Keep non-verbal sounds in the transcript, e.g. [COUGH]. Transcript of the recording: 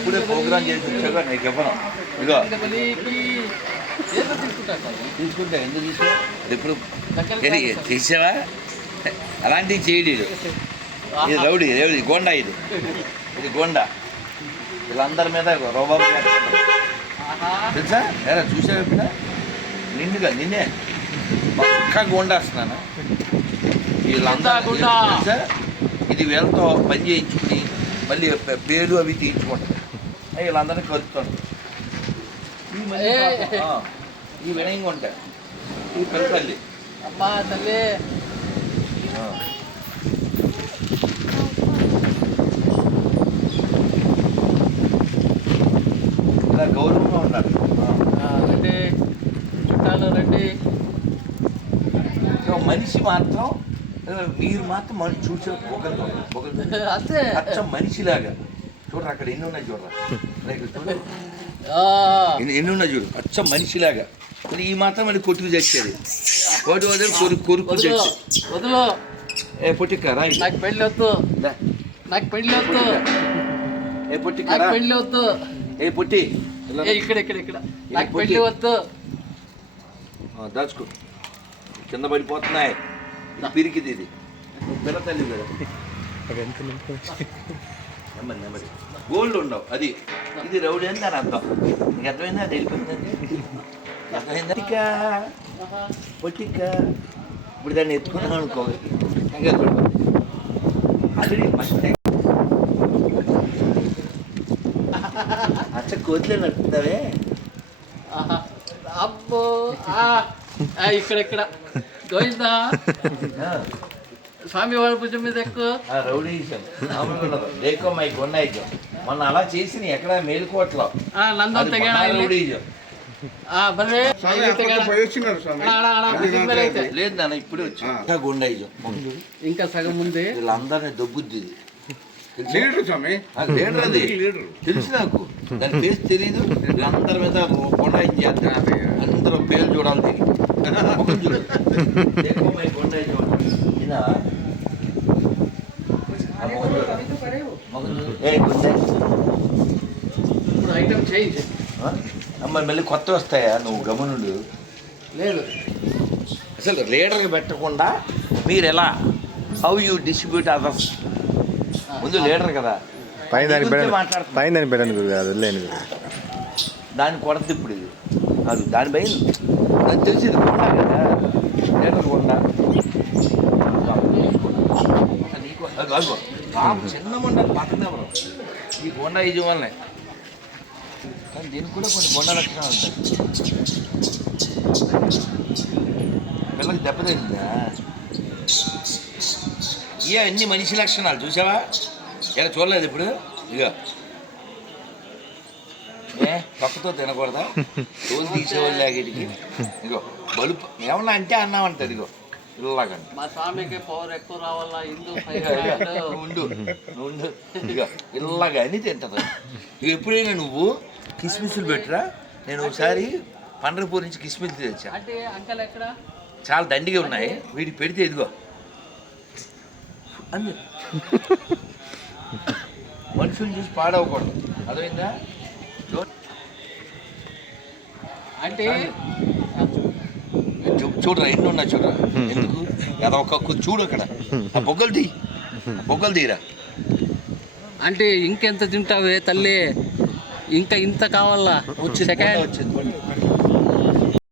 ఇప్పుడే ప్రోగ్రామ్ చేసి వచ్చాక నీకు ఇవ్వను ఇదిగో. తీసుకుంటా ఎందుకు తీసుకో ఇప్పుడు తీసావా అలాంటివి చేయడు ఇది. ఇది రౌడీ రౌడీ గోండా ఇది. ఇది గోండా. వీళ్ళందరి మీద రోబాబు. తెలుసా? ఎరా చూసావు ఇప్పుడు నిన్నుగా నిన్నే. పక్కా గోండాస్తున్నాను వీళ్ళందరూ గుండా. తెలుసా? ఇది వీళ్ళతో పని చేయించుకుని మళ్ళీ పేరు అవి తీయించుకుంటారు. అయ్యి వీళ్ళందరినీ కలుపుతాను. ఈ ఏ. పాపం, ఆ, ఈ వినయంగా ఉంటాయి ఈ పెద్దపల్లి అమ్మా తల్లి. ఆ. ఇలా గౌరవంగా ఉండాలి. ఆ, రండి. చుట్టాలు రండి. మనిషి మాత్రం ఆ, మీరు మాత్రం మనిషి చూసే ఒకరితో ఒకరితో అంతే. అచ్చం మనిషిలాగా. చూడరా అక్కడ ఎన్ని ఉన్నాయి చూడరా చూడు. ఆ, ఎన్ని ఎన్ని ఉన్నాయి చూడు అచ్చం మనిషిలాగా మరి ఈ మాత్రం మళ్ళీ కొట్టుకు తెచ్చేది ఒకటి వదిలి కొరుకు కొరుకు వదులు ఏ పొట్టిక్క రా. నాకు పెళ్ళి వద్దు. నాకు పెళ్ళి వద్దు ఏ నాకు రా పెళ్ళి వద్దు ఏ పొట్టి ఇక్కడ ఇక్కడ ఇక్కడ. నాకు పొట్టి. పెళ్ళి వద్దు దాచుకో కింద పడిపోతున్నాయి. పిరికిది ఇది. పిల్ల తల్లి కదా. నెమ్మది నెమ్మది గోల్డ్ ఉండవు అది. ఇది రౌడీ అని దాని అర్థం. నీకు అర్థమైందా? అది వెళ్ళిపోయిందండి అర్థమైందా? పొట్టిక. ఇప్పుడు దాన్ని ఎత్తుకున్నాం అనుకో. ఫస్ట్ టైం అచ్చ కోతులే నడుపుతావే. ఆహా. అబ్బో ఇక్కడ ఇక్కడ. గోవిందా. స్వామి వారి భుజం మీద ఎక్కువ? ఆ రౌడీజం. లేకో మై మొన్న అలా చేసి ఎక్కడ మేలుకోవట్లో. నందం రౌడీజం. లేదు నాన్న ఇప్పుడే వచ్చి. ఇంకా సగం ఉంది వీళ్ళందరినీ దొబ్బుద్ది. తెలుసా? లీడర్ స్వామి. ఆ, లీడర్ అది. లీడర్. తెలుసు నాకు. దాని ఫేస్ తెలీదు. వీళ్ళందరి మీద కొండాయి చేస్తారు అందరూ పేరు చూడాలి తిరిగి [LAUGHS] ముఖం చూడు లేకో మై కొండాయిజం అంటారు. ఈయన, ఆ ముఖం చూడు. ముఖం చూడు. ఏ గుండాయిజం. ఇప్పుడు ఐటమ్ చేంజ్ ఆ? మరి మళ్ళీ కొత్త వస్తాయా? నువ్వు గమనుడు. లేదు. అసలు లీడర్కి పెట్టకుండా మీరు ఎలా? హౌ యూ డిస్ట్రిబ్యూట్ అదర్స్ ముందు లీడర్ కదా. పైన దానికి పెట్టండి. పైన దానికి పెట్టండి గురువు గారు వదిలేండి గురువు దాన్ని కొడద్దు ఇప్పుడు ఇది. అది దాని భయం నాకు తెలిసి ఇది కొండ కదా. లీడర్ కొండ. పాపం చిన్న మండలి పక్కన ఎవరు? ఈ కొండ ఇది వల్లనే కానీ దీనికి కూడా కొన్ని కొండ లక్షణాలు ఉంటాయి. పిల్లకి దెబ్బతిందా ఇక అన్ని మనిషి లక్షణాలు చూసావా? ఇలా చూడలేదు ఇప్పుడు? ఇక ఏ పక్కతో తినకూడదా? [LAUGHS] తోలు తీసేవాళ్ళు లాగేటికి ఇగో బలుపు. ఏమన్నా అంటే అన్నామంట ఇదిగో. ఇలాగండి. మా స్వామికి పవర్ ఎక్కువ రావాలా హిందూ ఉండు ఉండు. ఇక ఇలాగా అని తింటది. ఇక ఎప్పుడైనా నువ్వు కిస్మిస్లు పెట్టరా? నేను ఒకసారి పండ్రపూర్ నుంచి కిస్మిస్ తెచ్చా. అంటే అంకల్ ఎక్కడ? చాలా దండిగా ఉన్నాయి. వీటికి పెడితే ఇదిగో. అంది మనుషులు చూసి పాడవకూడదు. అర్థమైందా? అంటే చూడరా ఎన్ని ఉన్నాయి చూడరా? ఎందుకు? ఏదో ఒక చూడు అక్కడ. ఆ బొగ్గలు తీ బొగ్గలు తీరా అంటే ఇంకెంత తింటావే తల్లి? ఇంకా ఇంత కావాలా? వచ్చింది సెకండ్. వచ్చింది.